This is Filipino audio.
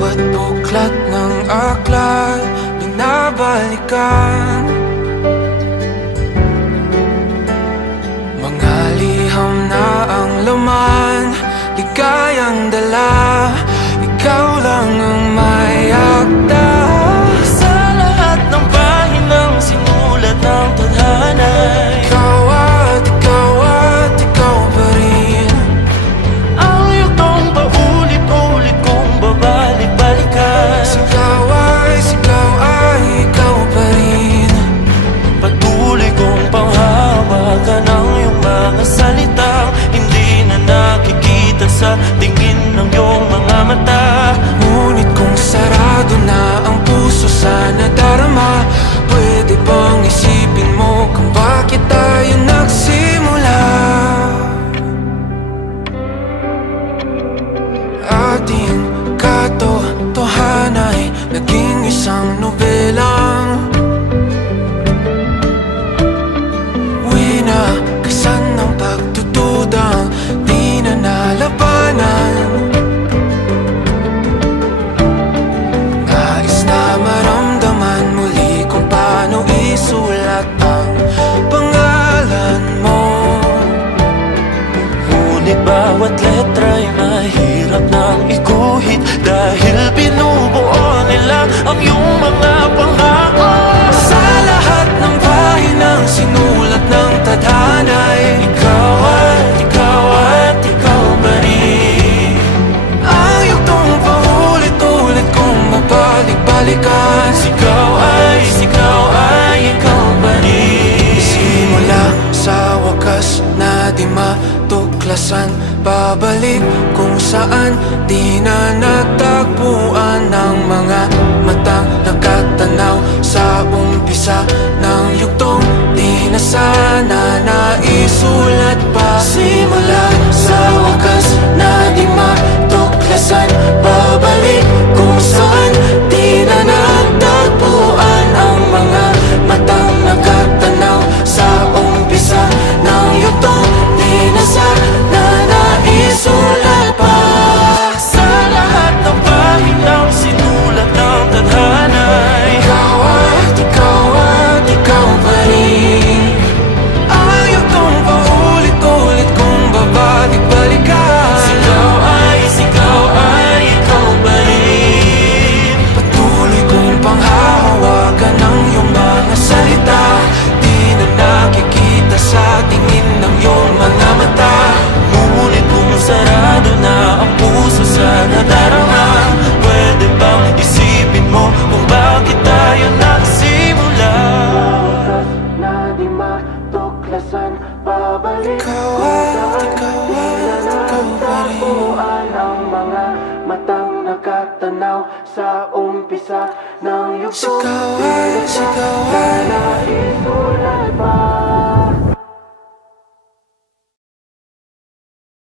Bawat buklat ng aklat binabalikan, mga liham na ang laman, ligayang dala. Ikaw lang ang may akda sa lahat ng pahinang sinulat ng tadhana. Ikaw at ikaw pa rin. Ang yugtong paulit-ulit kong babalik-balikan. Sigaw ay ikaw pa rin. Patuloy kong panghawakan ang iyong mga salitang hindi na nakikita sa tingin ng iyong mga mata. Ngunit kung sarado na ang puso sa nadarama, pwede bang isipin mo kung bakit tayo nagsimula? Ating katotohanan ay naging isang nobelang winakasan ng pagtutudang di na nalabanan. Nais na maramdaman muli kung paano isulat ang pangalan mo. Ngunit bawat letra'y mahirap nang iguhit dahil binubuo nila ang iyong mga pangako. Sa lahat ng pahinang sinulat ng tadhana'y Ikaw ikaw pa rin. ang yugtong paulit-ulit kong mabalik-balikan. Sigaw ay ikaw pa rin. Simula sa wakas na di matuklasan, babalik kung saan di na natagpuan ng mga matang nakatanaw sa umpisa ng yugtong di na sana naisulat pa. Simula sa wakas na di matuklasan, babalik kung saan di na natagpuan ang mga matang nakatanaw sa umpisa ng yugtong di na sana naisulat pa. Sa lahat ng pahinang sinulat ng tadhana, Ikaw at ikaw pa rin. Ang yugtong paulit-ulit kong babalik-balikan. Sigaw ay ikaw pa rin. Patuloy kong panghahawakan ang iyong mga salita, di na nakikita sa tingin ng iyong mga mata. Ngunit kung sarado na ang puso sa nadarama, pwede bang isipin mo kung bakit tayo nagsimula? Na di matuklasan, babalik ikaw at ikaw pa rin. Ang mga matang nakatanaw sa umpisa ng yugtong. Sigaw ay